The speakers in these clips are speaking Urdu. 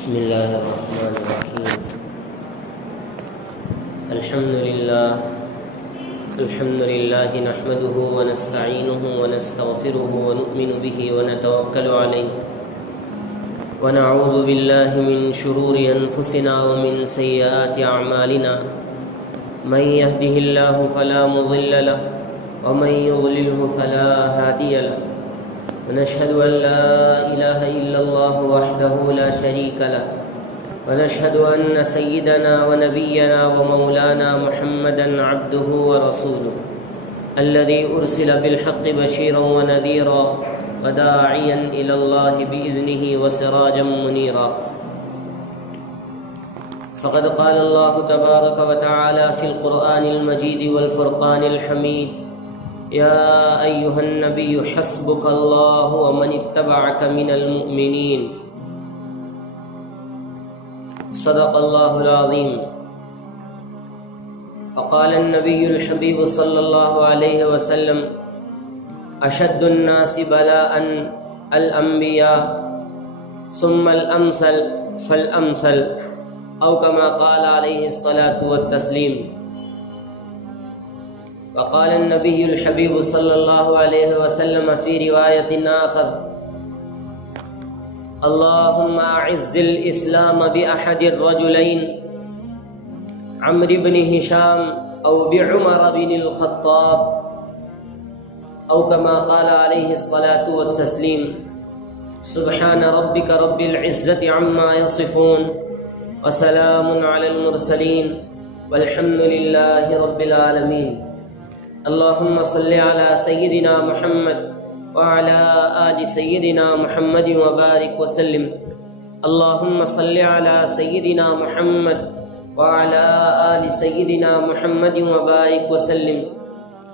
بسم الله الرحمن الرحيم. الحمد لله نحمده ونستعينه ونستغفره ونؤمن به ونتوكل عليه ونعوذ بالله من شرور أنفسنا ومن سيئات أعمالنا. من يهده الله فلا مضل له ومن يضلله فلا هادي له. ونشهد أن لا إله إلا الله وحده لا شريك له ونشهد أن سيدنا ونبينا ومولانا محمدا عبده ورسوله الذي أرسل بالحق بشيرا ونذيرا وداعيا إلى الله بإذنه وسراجا منيرا. فقد قال الله تبارك وتعالى في القرآن المجيد والفرقان الحميد: يا أيها النبي حسبك الله ومن اتبعك من المؤمنين. صدق الله العظيم. وقال النبي الحبيب صلى الله عليه وسلم: أشد الناس بلاء الأنبياء ثم الأمثل فالأمثل، أو كما قال عليه الصلاة والتسليم. وقال النبي الحبيب صلى الله عليه وسلم في رواية آخر: اللهم أعز الإسلام بأحد الرجلين عمرو بن هشام أو بعمر بن الخطاب، أو كما قال عليه الصلاة والتسليم. سبحان ربك رب العزة عما يصفون وسلام على المرسلين والحمد لله رب العالمين. اللهم صل على سيدنا محمد وعلى آل سيدنا محمد وبارك وسلم. اللهم صل على سيدنا محمد وعلى آل سيدنا محمد وبارك وسلم.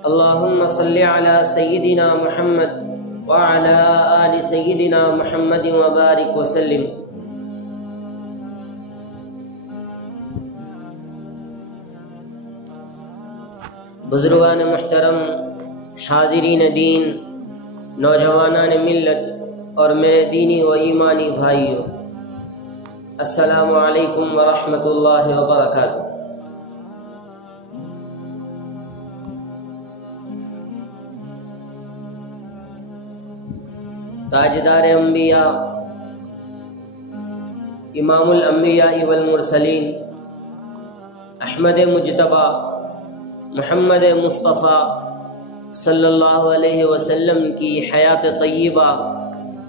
اللهم صل على سيدنا محمد وعلى آل سيدنا محمد وبارك وسلم. بزرگان محترم، حاضرین دین، نوجوانان ملت اور میرے دینی و ایمانی بھائیوں، السلام علیکم ورحمۃ اللہ وبرکاتہ۔ تاجدار انبیاء، امام الانبیاء والمرسلین، احمد مجتبی محمد مصطفیٰ صلی اللہ علیہ وسلم کی حیات طیبہ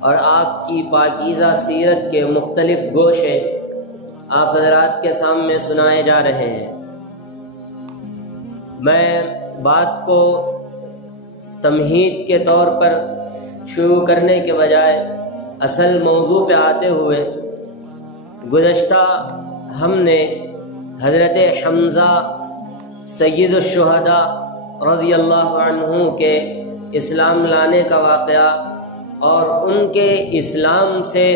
اور آپ کی پاکیزہ سیرت کے مختلف گوشے آپ حضرات کے سامنے سنائے جا رہے ہیں۔ میں بات کو تمہید کے طور پر شروع کرنے کے بجائے اصل موضوع پہ آتے ہوئے، گزشتہ ہم نے حضرت حمزہ سید الشہداء رضی اللہ عنہ کے اسلام لانے کا واقعہ اور ان کے اسلام سے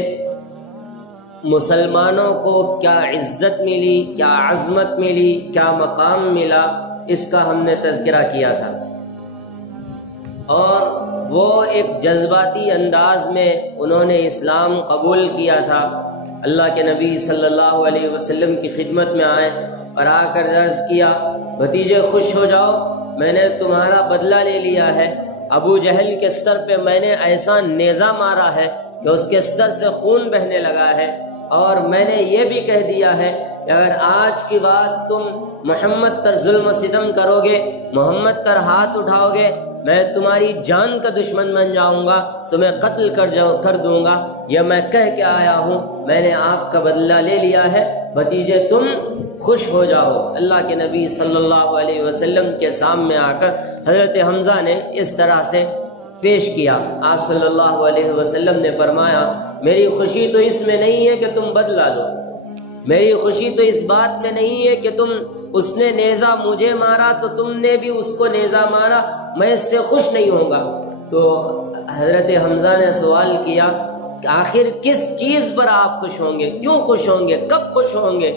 مسلمانوں کو کیا عزت ملی، کیا عظمت ملی، کیا مقام ملا، اس کا ہم نے تذکرہ کیا تھا۔ اور وہ ایک جذباتی انداز میں انہوں نے اسلام قبول کیا تھا۔ اللہ کے نبی صلی اللہ علیہ وسلم کی خدمت میں آئے اور آ کر عرض کیا: بھتیجے خوش ہو جاؤ، میں نے تمہارا بدلہ لے لیا ہے۔ ابو جہل کے سر پہ میں نے ایسا نیزہ مارا ہے کہ اس کے سر سے خون بہنے لگا ہے، اور میں نے یہ بھی کہہ دیا ہے کہ اگر آج کی بات تم محمد پر ظلم و ستم کرو گے، محمد پر ہاتھ اٹھاؤ گے، میں تمہاری جان کا دشمن بن جاؤں گا، تمہیں قتل کر دوں گا۔ یہ میں کہہ کے آیا ہوں، میں نے آپ کا بدلہ لے لیا ہے، بھتیجے تم خوش ہو جاؤ۔ اللہ کے نبی صلی اللہ علیہ وسلم کے سامنے آ کر حضرت حمزہ نے اس طرح سے پیش کیا۔ آپ صلی اللہ علیہ وسلم نے فرمایا: میری خوشی تو اس میں نہیں ہے کہ تم بدلہ لو، میری خوشی تو اس بات میں نہیں ہے کہ اس نے نیزہ مجھے مارا تو تم نے بھی اس کو نیزہ مارا، میں اس سے خوش نہیں ہوں گا۔ تو حضرت حمزہ نے سوال کیا کہ آخر کس چیز پر آپ خوش ہوں گے، کیوں خوش ہوں گے، کب خوش ہوں گے؟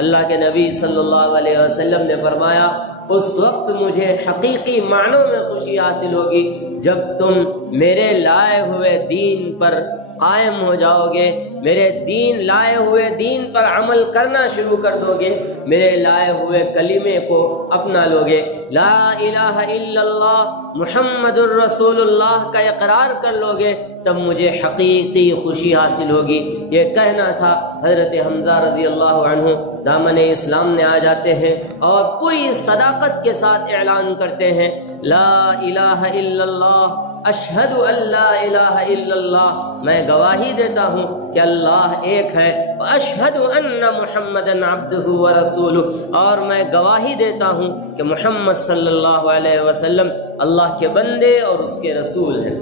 اللہ کے نبی صلی اللہ علیہ وسلم نے فرمایا: اس وقت مجھے حقیقی معنوں میں خوشی حاصل ہوگی جب تم میرے لائے ہوئے دین پر قائم ہو جاؤ گے، میرے دین لائے ہوئے دین پر عمل کرنا شروع کر دو گے، میرے لائے ہوئے کلمے کو اپنا لو گے، لا الہ الا اللہ محمد الرسول اللہ کا اقرار کر لو گے، تب مجھے حقیقی خوشی حاصل ہوگی۔ یہ کہنا تھا حضرت حمزہ رضی اللہ عنہ دامن اسلام میں آ جاتے ہیں اور پوری صداقت کے ساتھ اعلان کرتے ہیں، لا الہ الا اللہ اشہد ان لا الہ الا اللہ، میں گواہی دیتا ہوں کہ اللہ ایک ہے، اشہد ان محمدًا عبدہ ورسولہ، اور میں گواہی دیتا ہوں کہ محمد صلی اللہ علیہ وسلم اللہ کے بندے اور اس کے رسول ہیں۔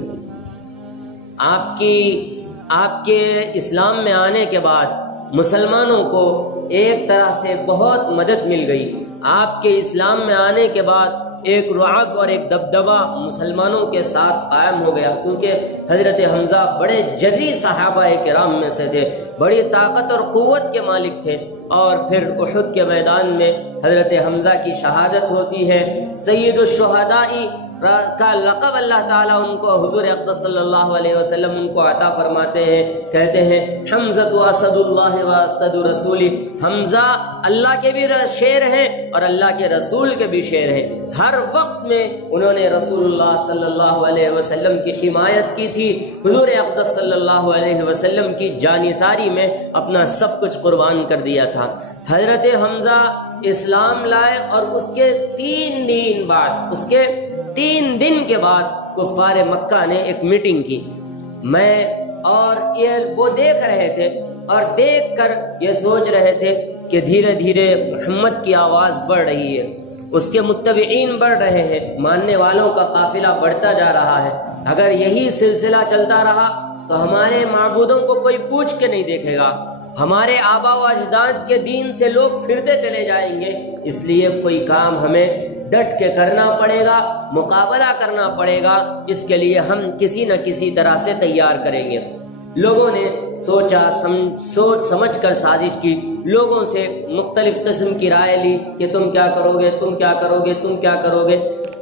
آپ کے اسلام میں آنے کے بعد مسلمانوں کو ایک طرح سے بہت مدد مل گئی۔ آپ کے اسلام میں آنے کے بعد ایک رعب اور ایک دبدبہ مسلمانوں کے ساتھ قائم ہو گیا، کیونکہ حضرت حمزہ بڑے جری صحابہ کرام میں سے تھے، بڑی طاقت اور قوت کے مالک تھے، اور پھر احد کے میدان میں حضرت حمزہ کی شہادت ہوتی ہے۔ سید الشہداء کا لقب اللہ تعالیٰ ان کو حضور اقدس صلی اللہ علیہ وسلم ان کو عطا فرماتے ہیں، کہتے ہیں حمزہ اسد اللہ و اسد رسول، حمزہ اللہ کے بھی شیر ہیں اور اللہ کے رسول کے بھی شیر ہیں۔ ہر وقت میں انہوں نے رسول اللہ صلی اللہ علیہ وسلم کی حمایت کی تھی، حضور اقدس صلی اللہ علیہ وسلم کی جانثاری میں اپنا سب کچھ قربان کر دیا تھا۔ حضرت حمزہ اسلام لائے اور اس کے 3 دن کے بعد کفار مکہ نے ایک میٹنگ کی، وہ دیکھ رہے تھے اور دیکھ کر یہ سوچ رہے تھے کہ دھیرے دھیرے محمد کی آواز بڑھ رہی ہے، اس کے متبعین بڑھ رہے ہیں، ماننے والوں کا قافلہ بڑھتا جا رہا ہے، اگر یہی سلسلہ چلتا رہا تو ہمارے معبودوں کو کوئی پوچھ کے نہیں دیکھے گا، ہمارے آبا و اجداد کے دین سے لوگ پھرتے چلے جائیں گے، اس لیے کوئی کام ہمیں ڈٹ کے کرنا پڑے گا، مقابلہ کرنا پڑے گا، اس کے لیے ہم کسی نہ کسی طرح سے تیار کریں گے۔ لوگوں نے سوچ سمجھ کر سازش کی، لوگوں سے مختلف قسم کی رائے لی کہ تم کیا کرو گے، تم کیا کرو گے، تم کیا کرو گے،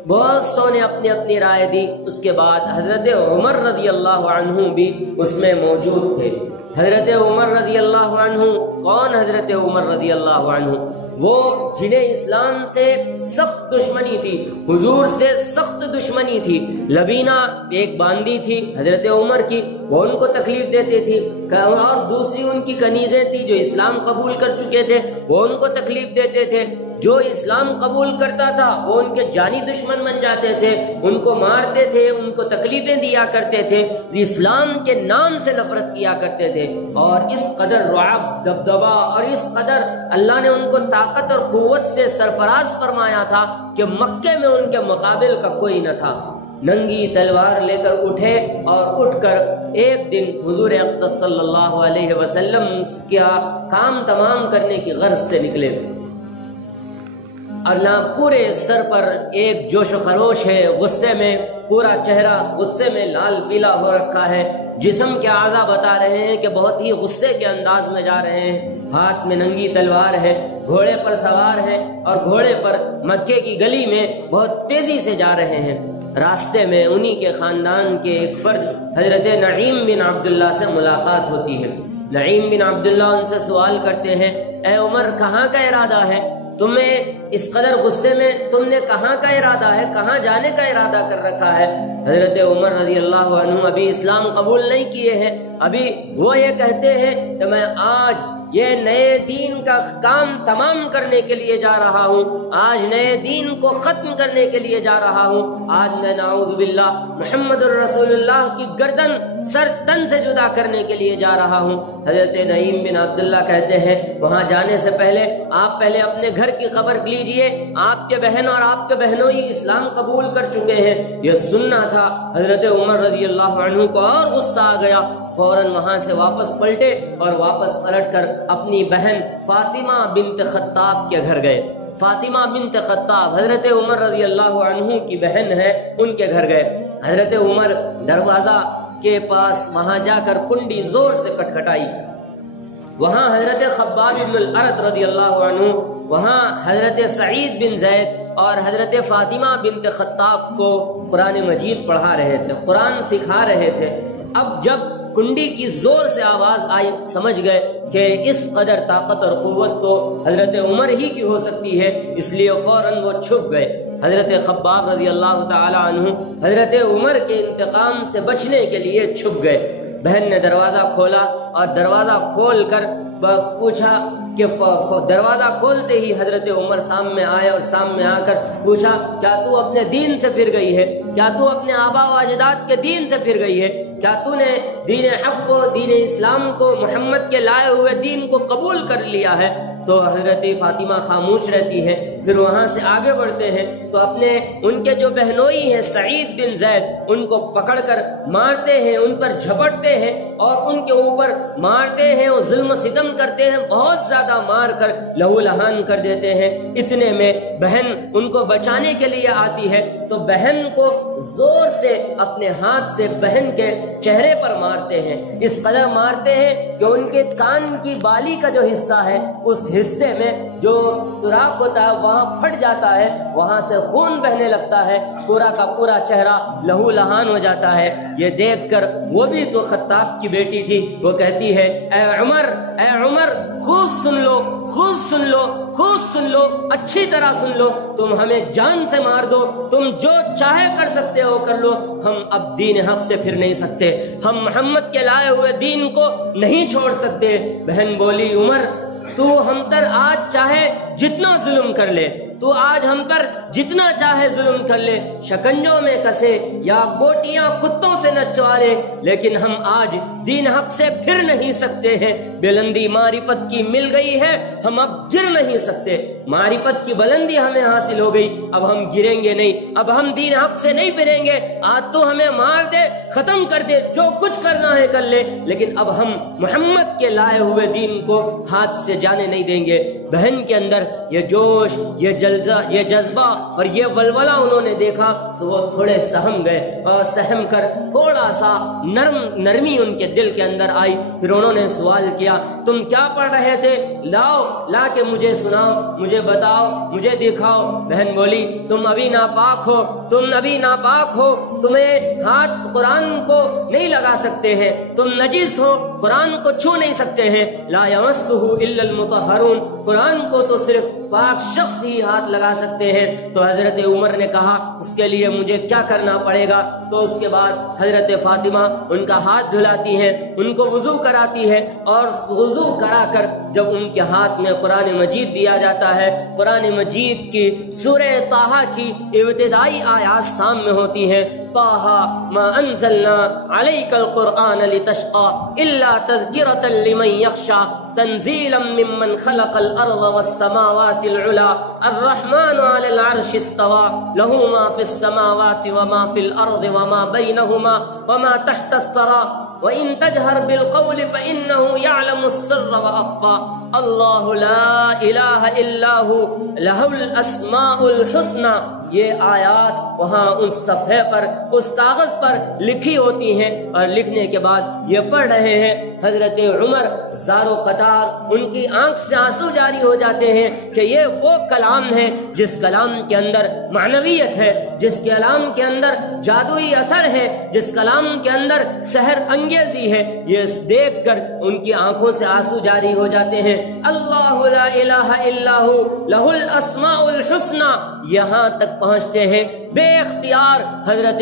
بہت سو نے اپنی اپنی رائے دی۔ اس کے بعد حضرت عمر رضی اللہ عنہ بھی اس میں موجود تھے۔ حضرت عمر رضی اللہ عنہ کون؟ حضرت عمر رضی اللہ عنہ وہ جنہیں اسلام سے سخت دشمنی تھی، حضور سے سخت دشمنی تھی۔ لبینہ ایک باندی تھی حضرت عمر کی، وہ ان کو تکلیف دیتی تھی، اور دوسری ان کی کنیزیں تھی جو اسلام قبول کر چکے تھے، وہ ان کو تکلیف دیتے تھے۔ جو اسلام قبول کرتا تھا وہ ان کے جانی دشمن بن جاتے تھے، ان کو مارتے تھے، ان کو تکلیفیں دیا کرتے تھے، اسلام کے نام سے نفرت کیا کرتے تھے، اور اس قدر رعب، دبدبہ اور اس قدر اللہ نے ان کو طاقت اور قوت سے سرفراز فرمایا تھا کہ مکے میں ان کے مقابل کا کوئی نہ تھا۔ ننگی تلوار لے کر اٹھے اور اٹھ کر ایک دن حضور اقدس صلی اللہ علیہ وسلم کا کام تمام کرنے کی غرض سے نکلے، اللہ پورے سر پر ایک جوش و خروش ہے، غصے میں پورا چہرہ غصے میں لال پیلا ہو رکھا ہے، جسم کے اعضاء بتا رہے ہیں کہ بہت ہی غصے کے انداز میں جا رہے ہیں، ہاتھ میں ننگی تلوار ہے، گھوڑے پر سوار ہیں اور گھوڑے پر مکے کی گلی میں بہت تیزی سے جا رہے ہیں۔ راستے میں انہی کے خاندان کے ایک فرد حضرت نعیم بن عبداللہ سے ملاقات ہوتی ہے۔ نعیم بن عبداللہ ان سے سوال کرتے ہیں، اے عمر کہاں کا ارادہ ہے؟ تمہیں اس قدر غصے میں تم نے کہاں کا ارادہ ہے، کہاں جانے کا ارادہ کر رکھا ہے؟ حضرت عمر رضی اللہ عنہ ابھی اسلام قبول نہیں کیے ہیں، ابھی وہ یہ کہتے ہیں کہ میں آج یہ نئے دین کا کام تمام کرنے کے لیے جا رہا ہوں، آج نئے دین کو ختم کرنے کے لیے جا رہا ہوں، آج میں نعوذ باللہ محمد الرسول اللہ کی گردن سر تن سے جدا کرنے کے لیے جا رہا ہوں۔ حضرت نعیم بن عبداللہ کہتے ہیں وہاں جانے سے پہلے آپ پہلے اپنے گھر کی خبر لیجئے، آپ کے بہن اور آپ کے بہنوئی اسلام قبول کر چکے ہیں۔ یہ سننا تھا۔ حضرت عمر رضی اللہ عنہ کو اور غصہ آ گیا، فوراً وہاں سے واپس پلٹے اور واپس پلٹ کر اپنی بہن فاطمہ بنت خطاب کے گھر گئے۔ فاطمہ بنت خطاب حضرت عمر رضی اللہ عنہ کی بہن ہے، ان کے گھر گئے۔ حضرت عمر دروازہ کے پاس وہاں جا کر کنڈی زور سے کٹکھٹائی، وہاں حضرت خباب بن الارت رضی اللہ عنہ، وہاں حضرت سعید بن زید اور حضرت فاطمہ بنت خطاب کو قرآن مجید پڑھا رہے تھے، قرآن سکھا رہے تھے۔ اب جب کنڈی کی زور سے آواز آئی، سمجھ گئے کہ اس قدر طاقت اور قوت تو حضرت عمر ہی کی ہو سکتی ہے، اس لیے فوراً وہ چھپ گئے۔ حضرت خباب رضی اللہ تعالی عنہ حضرت عمر کے انتقام سے بچنے کے لیے چھپ گئے۔ بہن نے دروازہ کھولا اور دروازہ کھول کر پوچھا کہ دروازہ کھولتے ہی حضرت عمر سامنے آئے اور سامنے آ کر پوچھا، کیا تو اپنے دین سے پھر گئی ہے؟ کیا تو اپنے آبا و اجداد کے دین سے پھر گئی ہے؟ کیا تو نے دین حق کو، دین اسلام کو، محمد کے لائے ہوئے دین کو قبول کر لیا ہے؟ تو حضرت فاطمہ خاموش رہتی ہے۔ پھر وہاں سے آگے بڑھتے ہیں تو اپنے ان کے جو بہنوئی ہیں سعید بن زید، ان کو پکڑ کر مارتے ہیں، ان پر جھپٹتے ہیں اور ان کے اوپر مارتے ہیں اور ظلم و ستم کرتے ہیں، بہت زیادہ مار کر لہو لہان کر دیتے ہیں۔ اتنے میں بہن ان کو بچانے کے لیے آتی ہے تو بہن کو زور سے اپنے ہاتھ سے بہن کے چہرے پر مارتے ہیں، اس قدر مارتے ہیں کہ ان کے کان کی بالی کا جو حصہ ہے اس حصے میں جو سوراخ ہوتا ہے وہاں پھٹ جاتا ہے، وہاں سے خون بہنے لگتا ہے، پورا کا پورا چہرہ لہو لہان ہو جاتا ہے۔ یہ دیکھ کر وہ بھی تو خطاب کی بیٹی تھی، وہ کہتی ہے، اے عمر خوب سن لو، خوب سن لو، خوب سن لو، اچھی طرح سن لو، تم ہمیں جان سے مار دو، تم جو چاہے کر سکتے ہو کر لو، ہم اب دین حق سے پھر نہیں سکتے، ہم محمد کے لائے ہوئے دین کو نہیں چھوڑ سکتے۔ بہن بولی، عمر تو ہم پر آج چاہے جتنا ظلم کر لے، تو آج ہم پر جتنا چاہے ظلم کر لے، شکنجوں میں کسے یا گوٹیاں کتوں سے نچوارے، لیکن ہم آج دین حق سے پھر نہیں سکتے ہیں۔ بلندی معرفت کی مل گئی ہے، ہم اب گر نہیں سکتے، معرفت کی بلندی ہمیں حاصل ہو گئی، اب ہم گریں گے نہیں، اب ہم دین حق سے نہیں پھریں گے۔ آج تو ہمیں مار دے، ختم کر دے، جو کچھ کرنا ہے کر لے، لیکن اب ہم محمد کے لائے ہوئے دین کو ہاتھ سے جانے نہیں دیں گے۔ بہن کے اندر یہ جوش، یہ جذبہ اور یہ ولولہ انہوں نے دیکھا تو وہ تھوڑے سہم گئے اور سہم کر تھوڑا سا نرمی ان کے دل کے اندر آئی۔ پھر انہوں نے سوال کیا، تم کیا پڑھ رہے تھے؟ لا کے مجھے سناؤ، مجھے بتاؤ، مجھے دکھاؤ۔ بہن بولی، تم ابھی ناپاک ہو، تم ابھی ناپاک ہو، تمہیں ہاتھ قرآن کو نہیں لگا سکتے ہیں، تم نجس ہو، قرآن کو چھو نہیں سکتے ہیں۔ لا یمسہ الا المطہرون، قرآن کو تو صرف پاک شخص ہی ہاتھ لگا سکتے ہیں۔ تو حضرت عمر نے کہا، اس کے لیے مجھے کیا کرنا پڑے گا؟ تو اس کے بعد حضرت فاطمہ ان کا ہاتھ دھلاتی ہیں، ان کو وضو کراتی ہے، اور وضو کرا کر جب ان کے ہاتھ میں قرآن مجید دیا جاتا ہے، قرآن مجید کی سورہ طٰہٰ کی ابتدائی آیات سامنے ہوتی ہیں، طٰہٰ ما انزلنا علیک القرآن لتشقى الا تذکرۃ لمن یخشی تنزیلا ممن خلق الارض والسماوات العلی الرحمن علی العرش استوى له ما في السماوات وما في الارض وما بينهما وما تحت الثرى وإن تجهر بالقول فإنه يعلم السر وأخفى الله لا إله إلا هو له الأسماء الحسنى۔ یہ آیات وہاں اس صفحے پر، اس کاغذ پر لکھی ہوتی ہیں، اور لکھنے کے بعد یہ پڑھ رہے ہیں۔ حضرت عمر زار و قطار، ان کی آنکھ سے آنسو جاری ہو جاتے ہیں کہ یہ وہ کلام ہے جس کلام کے اندر معنویت ہے، جس کلام کے اندر جادوئی اثر ہے، جس کلام کے اندر سحر انگیزی ہے۔ یہ دیکھ کر ان کی آنکھوں سے آنسو جاری ہو جاتے ہیں۔ اللہ لا الہ الا ہو لہ الاسماء الحسنى، یہاں تک پہنچتے ہیں بے اختیار حضرت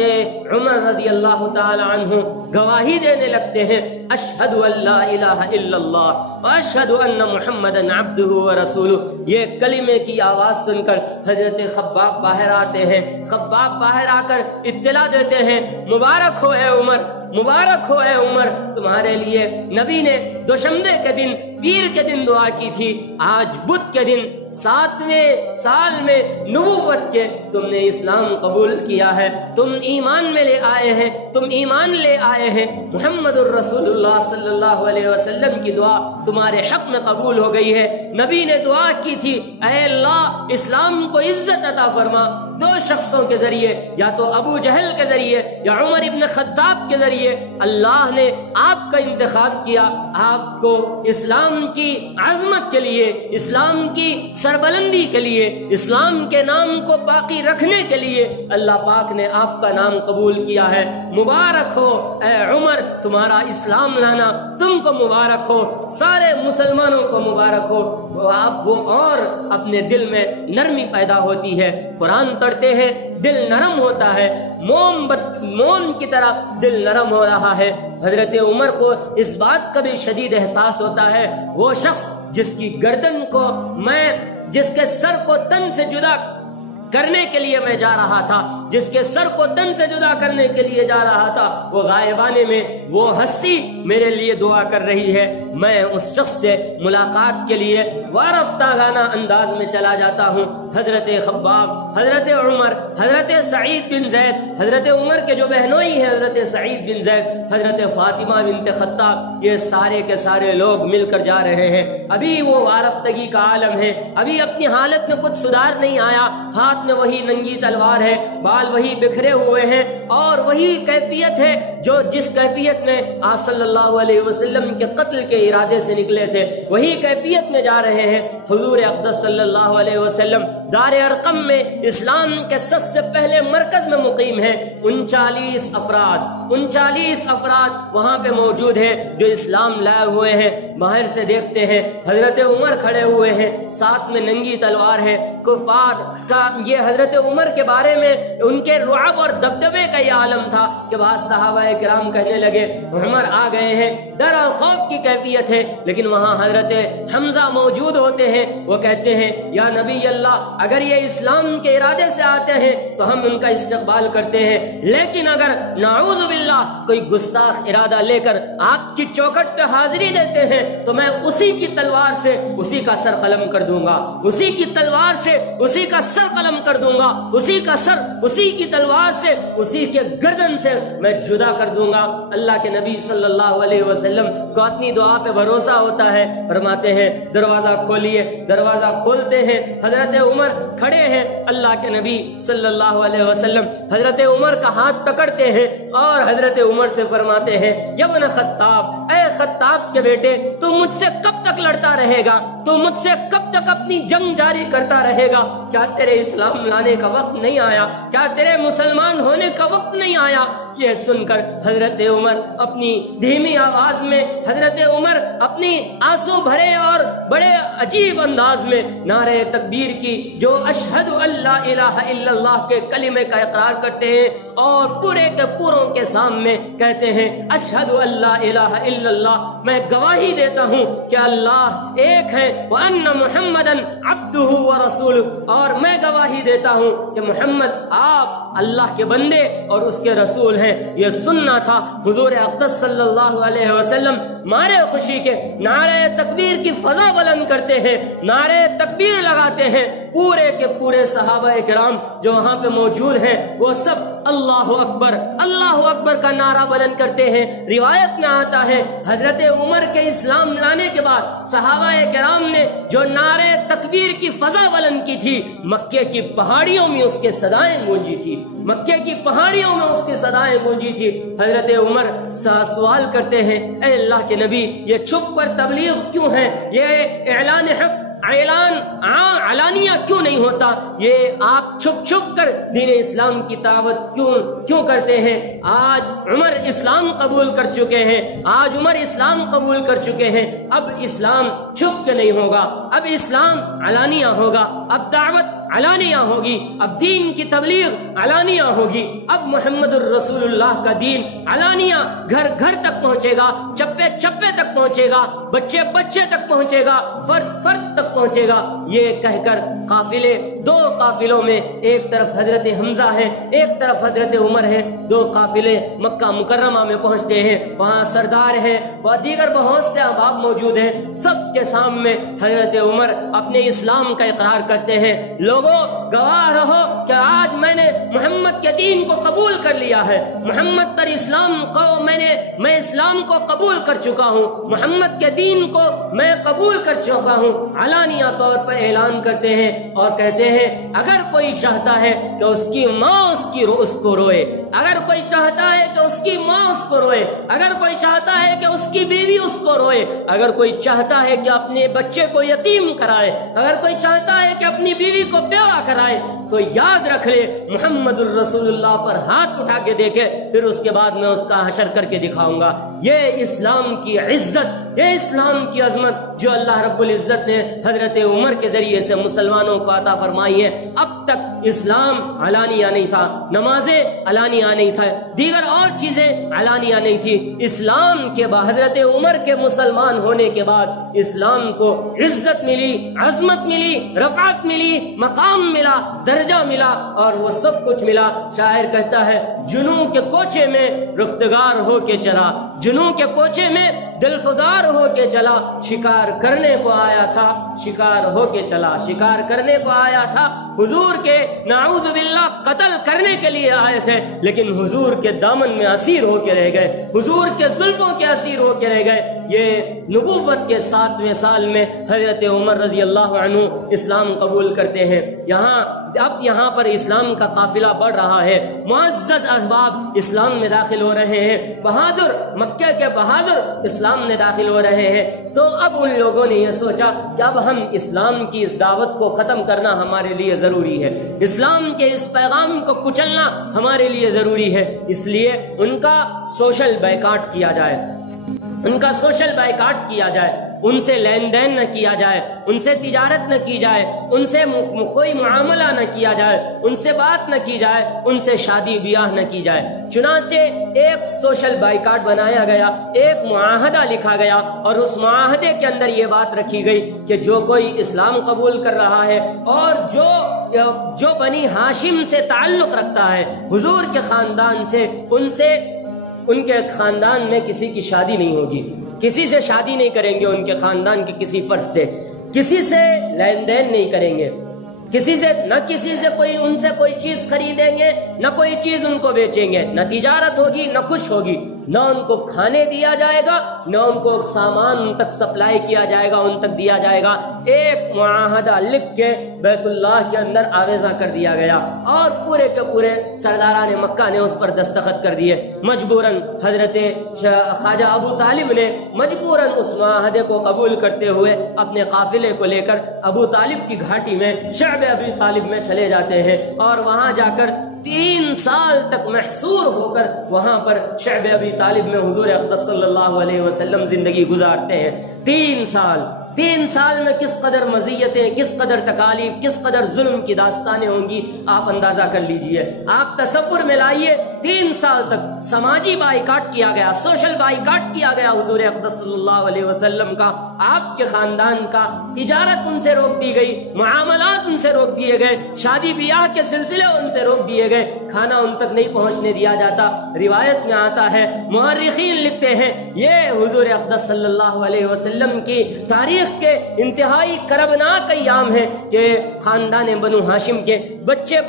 عمر رضی اللہ تعالی عنہ گواہی دینے لگتے ہیں، اشہد ان لا الہ الا اللہ واشہد ان محمدا عبدہ ورسولہ۔ یہ کلمے کی آواز سن کر حضرت خباب باہر آتے ہیں۔ خباب باہر آ کر اطلاع دیتے ہیں، مبارک ہو اے عمر، مبارک ہو اے عمر، تمہارے لیے نبی نے دوشمبے کے دن، پیر کے دن دعا کی تھی، آج بدھ کے دن 7ویں سال میں نبوت کے تم نے اسلام قبول کیا ہے، تم ایمان میں لے آئے ہیں، تم ایمان لے آئے ہیں، محمد الرسول اللہ صلی اللہ علیہ وسلم کی دعا تمہارے حق میں قبول ہو گئی ہے۔ نبی نے دعا کی تھی، اے اللہ اسلام کو عزت عطا فرما۔ دو شخصوں کے ذریعے، یا تو ابو جہل کے ذریعے یا عمر ابن خطاب کے ذریعے اللہ نے آپ کا انتخاب کیا، آپ کو اسلام اسلام کی عظمت کے لیے، اسلام کی سربلندی کے لیے، اسلام کے نام کو باقی رکھنے کے لیے اللہ پاک نے آپ کا نام قبول کیا ہے۔ مبارک ہو اے عمر، تمہارا اسلام لانا تم کو مبارک ہو، سارے مسلمانوں کو مبارک ہو۔ آپ وہ اور اپنے دل میں نرمی پیدا ہوتی ہے، قرآن پڑھتے ہیں دل نرم ہوتا ہے، موم کی طرح دل نرم ہو رہا ہے۔ حضرت عمر کو اس بات کا بھی شدید احساس ہوتا ہے، وہ شخص جس کی گردن کو جس کے سر کو تن سے جدا کرنے کے لیے میں جا رہا تھا، جس کے سر کو تن سے جدا کرنے کے لیے جا رہا تھا، وہ غائبانے میں وہ ہستی میرے لیے دعا کر رہی ہے، میں اس شخص سے ملاقات کے لیے وارفتگانہ انداز میں چلا جاتا ہوں۔ حضرت خباب، حضرت عمر، حضرت سعید بن زید، حضرت عمر کے جو بہنوئی ہیں حضرت سعید بن زید، حضرت فاطمہ بنت خطاب، یہ سارے کے سارے لوگ مل کر جا رہے ہیں۔ ابھی وہ وارفتگی کا عالم ہے، ابھی اپنی حالت میں کچھ سدھار نہیں آیا، ہاتھ میں وہی ننگی تلوار ہے، بال وہی بکھرے ہوئے ہیں، اور وہی کیفیت ہے جو جس کیفیت میں آپ صلی اللہ علیہ وسلم کے قتل کے ارادے سے نکلے تھے، وہی کیفیت میں جا رہے ہیں۔ حضور اقدس صلی اللہ علیہ وسلم دار ارقم میں اسلام کے سب سے پہلے مرکز میں مقیم ہیں۔ 39 افراد وہاں پہ موجود ہیں جو اسلام لائے ہوئے ہیں۔ باہر سے دیکھتے ہیں حضرت عمر کھڑے ہوئے ہیں، ساتھ میں ننگی تلوار ہے۔ کفار کا یہ حضرت عمر کے بارے میں ان کے رعب اور دبدبے کا یہ عالم تھا کہ بعض صحابہ کرام کہنے لگے عمر آ گئے ہیں، ڈر اور خوف کی کیفیت ہے، لیکن وہاں حضرت حمزہ موجود ہوتے ہیں، وہ کہتے ہیں یا نبی اللہ، اگر یہ اسلام کے ارادے سے آتے ہیں تو ہم ان کا استقبال کرتے ہیں، لیکن اگر نعوذ باللہ کوئی گستاخ ارادہ لے کر آپ کی چوکھٹ پہ حاضری دیتے ہیں تو میں اسی کی تلوار سے اسی کا سر قلم کر دوں گا، اسی کی تلوار سے اسی کا سر قلم کر دوں گا، اسی کا سر اسی کی تلوار سے اسی کے گردن سے میں جدا کر دوں گا۔ اللہ کے نبی صلی اللہ علیہ وسلم کو اپنی دعا پہ بھروسہ ہوتا ہے، فرماتے ہیں دروازہ کھولیے، دروازہ کھولتے ہیں، حضرت عمر کھڑے ہیں۔ اللہ کے نبی صلی اللہ علیہ وسلم حضرت عمر کا ہاتھ پکڑتے ہیں اور حضرت عمر سے فرماتے ہیں یا ابن خطاب، اے خطاب کے بیٹے، تو مجھ سے کب تک لڑتا رہے گا؟ تو مجھ سے کب تک اپنی جنگ جاری کرتا رہے گا؟ کیا تیرے اسلام لانے کا وقت نہیں آیا؟ کیا تیرے مسلمان ہونے کا وقت نہیں آیا؟ یہ سن کر حضرت عمر اپنی دھیمی آواز میں، حضرت عمر اپنی آنسو بھرے اور بڑے عجیب انداز میں نعرہ تکبیر کی جو اشہد اللہ الہ الا اللہ کے کلمے کا اقرار کرتے ہیں اور پورے کے پوروں کے سامنے کہتے ہیں اشہد اللہ الہ الا اللہ، میں گواہی دیتا ہوں کہ اللہ ایک ہے، وَأَنَّ مُحَمَّدًا عَبْدُهُ وَرَسُولُهُ، اور میں گواہی دیتا ہوں کہ محمد آپ اللہ کے بندے اور اس کے رسول ہیں۔ یہ سننا تھا۔ حضور اقدس صلی اللہ علیہ وسلم مارے خوشی کے نعرہ تکبیر کی فضا بلند کرتے ہیں، نعرہ تکبیر لگاتے ہیں۔ پورے کے پورے صحابہ کرام جو وہاں پہ موجود ہیں وہ سب اللہ اکبر، اللہ اکبر کا نعرہ بلند کرتے ہیں۔ روایت میں آتا ہے حضرت عمر کے اسلام لانے کے بعد صحابہ کرام نے جو نعرہ تکبیر کی فضا بلند کی تھی، مکے کی پہاڑیوں میں اس کے صدائیں گونجی تھی، مکے کی پہاڑیوں میں اس کی صدائیں گونجی تھی۔ حضرت عمر سوال کرتے ہیں اے اللہ کے نبی، یہ چھپ کر تبلیغ کیوں ہے؟ یہ اعلان حق علانیہ کیوں نہیں ہوتا؟ یہ آپ چھپ چھپ کر دین اسلام کی دعوت کیوں کرتے ہیں؟ آج عمر اسلام قبول کر چکے ہیں، آج عمر اسلام قبول کر چکے ہیں، اب اسلام چھپ کے نہیں ہوگا، اب اسلام علانیہ ہوگا، اب دعوت علانیہ ہوگی، اب دین کی تبلیغ علانیہ ہوگی، اب محمد الرسول اللہ کا دین علانیہ گھر گھر تک پہنچے گا، چپے چپے تک پہنچے گا، بچے بچے تک پہنچے گا، فرد فرد تک پہنچے گا۔ یہ کہہ کر قافلے دو قافلوں میں ایک طرف حضرت حمزہ ہے، ایک طرف حضرت عمر ہے، دو قافلے مکہ مکرمہ میں پہنچتے ہیں۔ وہاں سردار ہیں اور دیگر بہت سے احباب موجود ہیں، سب کے سامنے حضرت عمر اپنے اسلام کا اقرار کرتے ہیں۔ لوگوں گواہ رہو کہ آج میں نے محمد کے دین کو قبول کر لیا ہے، محمد پر اسلام کو میں اسلام کو قبول کر چکا ہوں، محمد کے دین کو میں قبول کر چکا ہوں۔ علانیہ طور پر اعلان کرتے ہیں اور اور کہتے ہیں اگر کوئی چاہتا ہے کہ اس کی ماں اس کو روئے، اگر کوئی چاہتا ہے کہ اس کی ماں اس کو روئے، اگر کوئی چاہتا ہے کہ اس کی بیوی اس کو روئے، اگر کوئی چاہتا ہے کہ اپنے بچے کو یتیم کرائے، اگر کوئی چاہتا ہے کہ اپنی بیوی کو بیوہ کرائے، تو یاد رکھ لے محمد الرسول اللہ پر ہاتھ اٹھا کے دیکھے، پھر اس کے بعد میں اس کا حشر کر کے دکھاؤں گا۔ یہ اسلام کی عزت، یہ اسلام کی عظمت جو اللہ رب العزت نے حضرت عمر کے ذریعے سے مسلمانوں کو عطا فرمائی ہے۔ اب تک اسلام علانیہ نہیں تھا، نمازیں علانیہ نہیں تھا، دیگر اور چیزیں علانیہ نہیں تھی۔ اسلام کے بعد حضرت عمر کے مسلمان ہونے کے بعد اسلام کو عزت ملی، عظمت ملی، رفعت ملی، مقام ملا، درجہ ملا، اور وہ سب کچھ ملا۔ شاعر کہتا ہے جنوں کے کوچے میں رفتگار ہو کے چلا، جنوں کے کوچے میں دلفگار ہو کے چلا، شکار کرنے کو آیا تھا، شکار ہو کے چلا، شکار کرنے کو آیا تھا۔ حضور کے نعوذ باللہ قتل کرنے کے لیے آئے تھے، لیکن حضور کے دامن میں اسیر ہو کے رہ گئے، حضور کے زلفوں کے اسیر ہو کے رہ گئے۔ یہ نبوت کے 7ویں سال میں حضرت عمر رضی اللہ عنہ اسلام قبول کرتے ہیں۔ یہاں پر اسلام کا قافلہ بڑھ رہا ہے، معزز احباب اسلام میں داخل ہو رہے ہیں، بہادر مکہ کے بہادر اسلام میں داخل ہو رہے ہیں۔ تو اب ان لوگوں نے یہ سوچا کہ اب ہم اسلام کی اس دعوت کو ختم کرنا ہمارے لیے ضروری ہے، اسلام کے اس پیغام کو کچلنا ہمارے لیے ضروری ہے، اس لیے ان کا سوشل بائیکاٹ کیا جائے، ان کا سوشل بائیکاٹ کیا جائے، ان سے لین دین نہ کیا جائے، ان سے تجارت نہ کی جائے، ان سے کوئی معاملہ نہ کیا جائے، ان سے بات نہ کی جائے، ان سے شادی بیاہ نہ کی جائے۔ چنانچہ ایک سوشل بائیکاٹ بنایا گیا، ایک معاہدہ لکھا گیا، اور اس معاہدے کے اندر یہ بات رکھی گئی کہ جو کوئی اسلام قبول کر رہا ہے اور جو بنی ہاشم سے تعلق رکھتا ہے، حضور کے خاندان سے، ان کے خاندان میں کسی کی شادی نہیں ہوگی، کسی سے شادی نہیں کریں گے، ان کے خاندان کے کسی فرد سے، کسی سے لین دین نہیں کریں گے، کسی سے ان سے کوئی چیز خریدیں گے، نہ کوئی چیز ان کو بیچیں گے، نہ تجارت ہوگی، نہ کچھ ہوگی، نہ ان کو کھانے دیا جائے گا، نہ ان کو سامان ان تک سپلائی کیا جائے گا، ان تک دیا جائے گا۔ ایک معاہدہ لکھ کے بیت اللہ کے اندر آویزہ کر دیا گیا، اور پورے کے پورے سرداران مکہ نے اس پر دستخط کر دیے۔ مجبوراً حضرت خواجہ ابو طالب نے مجبوراً اس معاہدے کو قبول کرتے ہوئے اپنے قافلے کو لے کر ابو طالب کی گھاٹی میں شعب ابی طالب میں چلے جاتے ہیں، اور وہاں جا کر 3 سال تک محصور ہو کر وہاں پر شعب ابی طالب میں حضور اقدس صلی اللہ علیہ وسلم زندگی گزارتے ہیں۔ 3 سال میں کس قدر مزیتیں، کس قدر تکالیف، کس قدر ظلم کی داستانیں ہوں گی، آپ اندازہ کر لیجئے، آپ تصور میں لائیے۔ 3 سال تک سماجی بائیکاٹ کیا گیا، سوشل بائیکاٹ کیا گیا حضور اقدس صلی اللہ علیہ وسلم کا، آپ کے خاندان کا، تجارت ان سے روک دی گئی، معاملات ان سے روک دیے گئے، شادی بیاہ کے سلسلے ان سے روک دیے گئے، کھانا ان تک نہیں پہنچنے دیا جاتا۔ روایت میں آتا ہے، مورخین لکھتے ہیں، یہ حضور اقدس صلی اللہ علیہ وسلم کی تاریخ کے انتہائی کربناک ایام ہے کہ خاندان بنو ہاشم کے بچے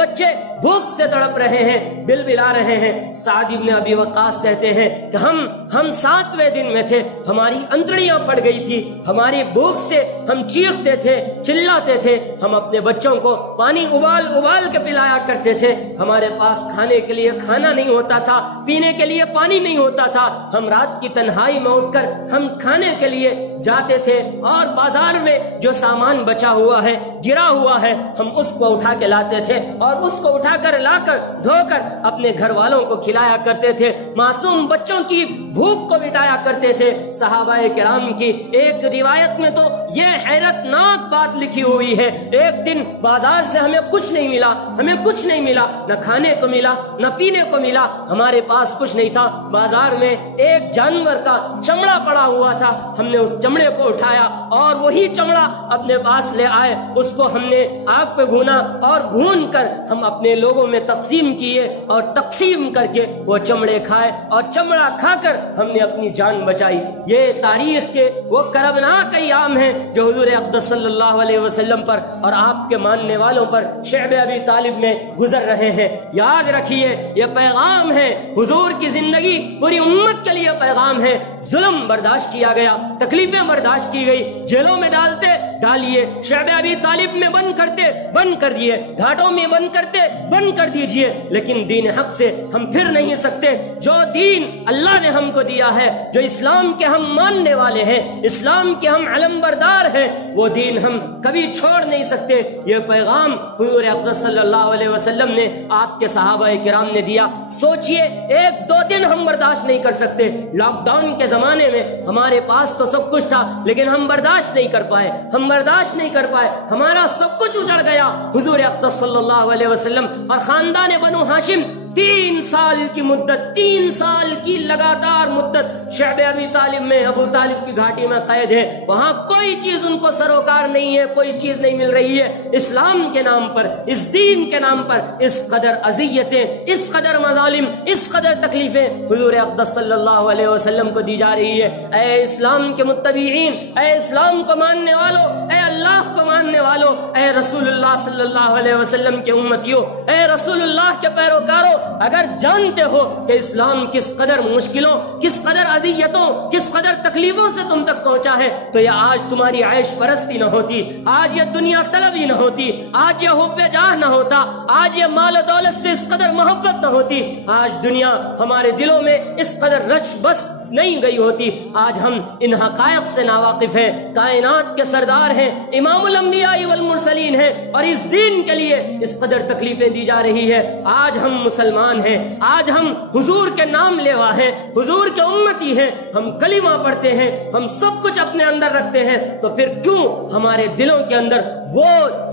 بھوک سے تڑپ رہے ہیں، بل بلا رہے ہیں۔ سعد بن ابی وقاص کہتے ہیں کہ ہم 7ویں دن میں تھے، ہماری انتڑیاں پڑ گئی تھی، ہماری بھوک سے ہم چیختے تھے، چلاتے تھے، ہم اپنے بچوں کو پانی ابال کے پلایا کرتے تھے، ہمارے پاس کھانے کے لیے کھانا نہیں ہوتا تھا، پینے کے لیے پانی نہیں ہوتا تھا، ہم رات کی تنہائی میں اٹھ کر ہم کھانے کے لیے جاتے تھے، اور بازار میں جو سامان بچا ہوا ہے، گرا ہوا ہے، ہم اس کو اٹھا کے لاتے تھے، اور اس کو اٹھا کر لا کر دھو کر اپنے گھر والوں کو کھلایا کرتے تھے، معصوم بچوں کی بھوک کو مٹایا کرتے تھے۔ صحابہ کرام کی ایک روایت میں تو یہ حیرت ناک بات لکھی ہوئی ہے، ایک دن بازار سے ہمیں کچھ نہیں ملا، نہ کھانے کو ملا، نہ پینے کو ملا، ہمارے پاس کچھ نہیں تھا، بازار میں ایک جانور کا چمڑا پڑا ہوا تھا، ہم نے اس چمڑے کو اٹھایا اور وہی چمڑا اپنے پاس لے آئے، اس کو ہم نے آگ پہ بھونا، اور بھون کر ہم اپنے لوگوں میں تقسیم کیے، اور تقسیم کر کے وہ چمڑے کھائے، اور چمڑا کھا کر ہم نے اپنی جان بچائی۔ یہ تاریخ کے وہ کربناک ایام ہیں جو حضور اقدس صلی اللہ علیہ وسلم پر اور آپ کے ماننے والوں پر شعب ابی طالب میں گزر رہے ہیں۔ یاد رکھیے، یہ پیغام ہے، حضور کی زندگی پوری امت کے لیے پیغام ہے۔ ظلم برداشت کیا گیا، تکلیفیں برداشت کی گئی، جیلوں میں ڈالتے، ڈالیے، شعب ابی طالب میں بند کرتے بند کر دیے، گھاٹوں میں بند کرتے بند کر دیجئے، لیکن دین حق سے ہم پھر نہیں سکتے۔ جو دین اللہ نے ہم کو دیا ہے، جو اسلام کے ہم ماننے والے ہیں، اسلام کے ہم علم بردار ہیں، وہ دین ہم کبھی چھوڑ نہیں سکتے۔ یہ پیغام حضور اقدس صلی اللہ علیہ وسلم نے آپ کے صحابہ کرام نے دیا۔ سوچئے 1-2 دن ہم برداشت نہیں کر سکتے۔ لاک ڈاؤن کے زمانے میں ہمارے پاس تو سب کچھ تھا، لیکن ہم برداشت نہیں کر پائے، ہمارا سب کچھ اجڑ گیا۔ حضور اقدس صلی اللہ علیہ وسلم اور خاندان بنو ہاشم 3 سال کی مدت، 3 سال کی لگاتار مدت شعب ابی طالب میں، ابو طالب کی گھاٹی میں قید ہے۔ وہاں کوئی چیز ان کو سروکار نہیں ہے، کوئی چیز نہیں مل رہی ہے۔ اسلام کے نام پر، اس دین کے نام پر اس قدر اذیتیں، اس قدر مظالم، اس قدر تکلیفیں حضور اقدس صلی اللہ علیہ وسلم کو دی جا رہی ہے۔ اے اسلام کے متبعین، اے اسلام کو ماننے والوں، اے اللہ کو ماننے والوں، اے رسول اللہ صلی اللہ علیہ وسلم کے امتیوں، اے رسول اللہ کے پیروکاروں، اگر جانتے ہو کہ اسلام کس قدر مشکلوں، کس قدر اذیتوں، کس قدر تکلیفوں سے تم تک پہنچا ہے، تو یہ آج تمہاری عیش پرستی نہ ہوتی، آج یہ دنیا طلبی نہ ہوتی، آج یہ حب جاہ نہ ہوتا، آج یہ مال و دولت سے اس قدر محبت نہ ہوتی، آج دنیا ہمارے دلوں میں اس قدر رچ بس نہیں گئی ہوتی۔ آج ہم ان حقائق سے ناواقف ہیں، کائنات کے سردار ہیں، امام الانبیاء والمرسلین ہیں، اور اس دین کے لیے اس قدر تکلیفیں دی جا رہی ہے۔ آج ہم مسلمان ہیں، آج ہم حضور کے نام لیوا ہیں، حضور کے امتی ہیں، ہم کلمہ پڑھتے ہیں، ہم سب کچھ اپنے اندر رکھتے ہیں، تو پھر کیوں ہمارے دلوں کے اندر وہ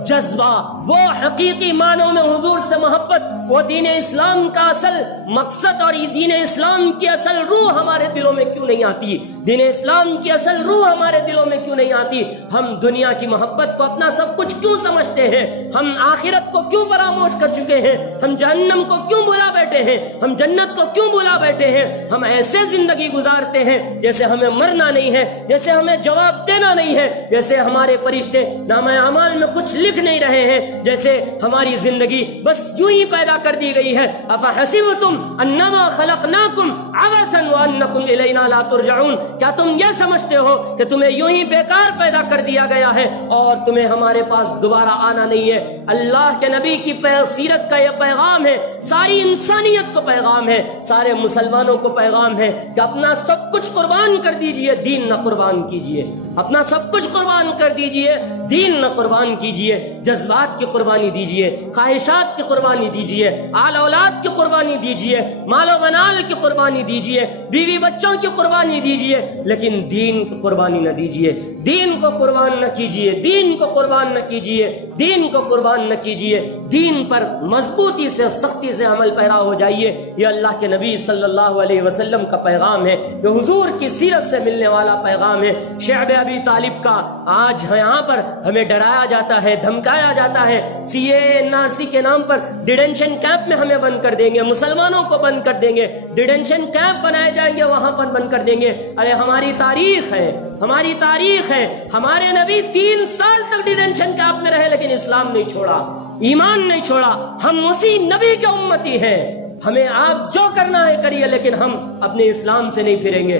جذبہ، وہ حقیقی معنوں میں حضور سے محبت، وہ دین اسلام کا اصل مقصد اور دین اسلام کی اصل روح ہمارے دلوں میں کیوں نہیں آتی؟ دین اسلام کی اصل روح ہمارے دلوں میں کیوں نہیں آتی؟ ہم دنیا کی محبت کو اپنا سب کچھ کیوں سمجھتے ہیں؟ ہم آخرت کو کیوں فراموش کر چکے ہیں؟ ہم جہنم کو کیوں بھلا بیٹھے ہیں؟ ہم جنت کو کیوں بھلا بیٹھے ہیں؟ ہم ایسے زندگی گزارتے ہیں جیسے ہمیں مرنا نہیں ہے، جیسے ہمیں جواب دینا نہیں ہے، جیسے ہمارے فرشتے نامہ اعمال میں کچھ لکھ نہیں رہے ہیں، جیسے ہماری زندگی بس یوں ہی پیدا کر دی گئی ہے۔ افحسبتم انما خلقناکم عبثا وانکم الینا لا ترجعون، کیا تم یہ سمجھتے ہو کہ تمہیں یوں ہی بیکار پیدا کر دیا گیا ہے اور تمہیں ہمارے پاس دوبارہ آنا نہیں ہے؟ اللہ کے نبی کی سیرت کا یہ پیغام ہے، ساری انسانیت کو پیغام ہے، سارے مسلمانوں کو پیغام ہے کہ اپنا سب کچھ قربان کر دیجئے، دین نہ قربان کیجئے۔ اپنا سب کچھ قربان کر دیجئے، دین نہ قربان کیجئے۔ جذبات کی قربانی دیجئے، خواہشات کی قربانی دیجئے، آل اولاد کی قربانی دیجئے، مال و منال کی قربانی دیجئے، بیوی بچوں کی قربانی دیجئے، لیکن دین کی قربانی نہ دیجئے۔ دین کو قربان نہ کیجئے، دین کو قربان نہ کیجئے، دین کو قربان نہ کیجئے۔ دین پر مضبوطی سے، سختی سے عمل پیرا ہو جائیے۔ یہ اللہ کے نبی صلی اللہ علیہ وسلم کا پیغام ہے، یہ حضور کی سیرت سے ملنے والا پیغام ہے۔ شعب ابی طالب کا آج یہاں پر ہمیں ڈرایا جاتا ہے، دھمکایا جاتا ہے، سی اے این آر سی کے نام پر ڈیٹینشن کیمپ میں ہمیں بند کر دیں گے، مسلمانوں کو بند کر دیں گے، ڈیٹینشن کیمپ بنائے جائیں گے، وہاں پر بند کر دیں گے۔ ارے ہماری تاریخ ہے، ہماری تاریخ ہے، ہمارے نبی 3 سال تک ڈیٹینشن کیمپ میں رہے لیکن اسلام نہیں چھوڑا، ایمان نہیں چھوڑا۔ ہم اسی نبی کے امتی ہیں، ہمیں آپ جو کرنا ہے کریے، لیکن ہم اپنے اسلام سے نہیں پھریں گے۔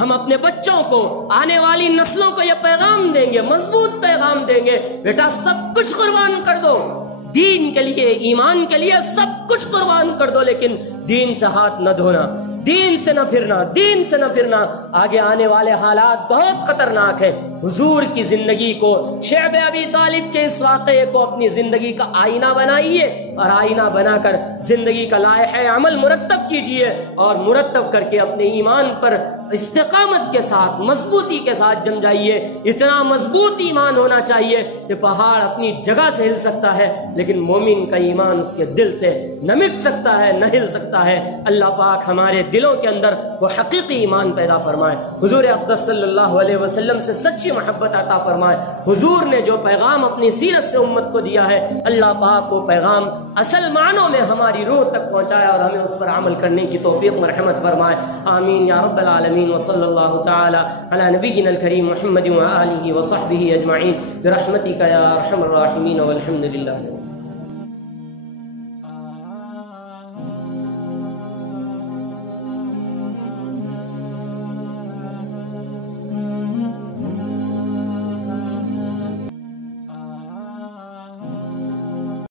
ہم اپنے بچوں کو، آنے والی نسلوں کو یہ پیغام دیں گے، مضبوط پیغام دیں گے، بیٹا سب کچھ قربان کر دو، دین کے لیے، ایمان کے لیے سب کچھ قربان کر دو، لیکن دین سے ہاتھ نہ دھونا، دین سے نہ پھرنا، دین سے نہ پھرنا۔ آگے آنے والے حالات بہت خطرناک ہیں۔ حضور کی زندگی کو، شعب ابی طالب کے اس واقعے کو اپنی زندگی کا آئینہ بنائیے، اور آئینہ بنا کر زندگی کا لائحہ عمل مرتب کیجئے، اور مرتب کر کے اپنے ایمان پر استقامت کے ساتھ، مضبوطی کے ساتھ جم جائیے۔ اتنا مضبوط ایمان ہونا چاہیے کہ پہاڑ اپنی جگہ سے ہل سکتا ہے، لیکن مومن کا ایمان اس کے دل سے نہ مٹ سکتا ہے، نہ ہل سکتا ہے۔ اللہ پاک ہمارے دلوں کے اندر وہ حقیقی ایمان پیدا فرمائے، حضور اقدس صلی اللہ علیہ وسلم سے سچی محبت عطا فرمائے۔ حضور نے جو پیغام اپنی سیرت سے امت کو دیا ہے، اللہ پاک وہ پیغام اصل معنوں میں ہماری روح تک پہنچائے اور ہمیں اس پر عمل کرنے کی توفیق مرحمت فرمائے۔ آمین یا رب العالمین، وصلی اللہ تعالی علی نبینا الکریم محمد وآلہ وصحبہ اجمعین برحمتک یا ارحم الراحمین، والحمد للہ۔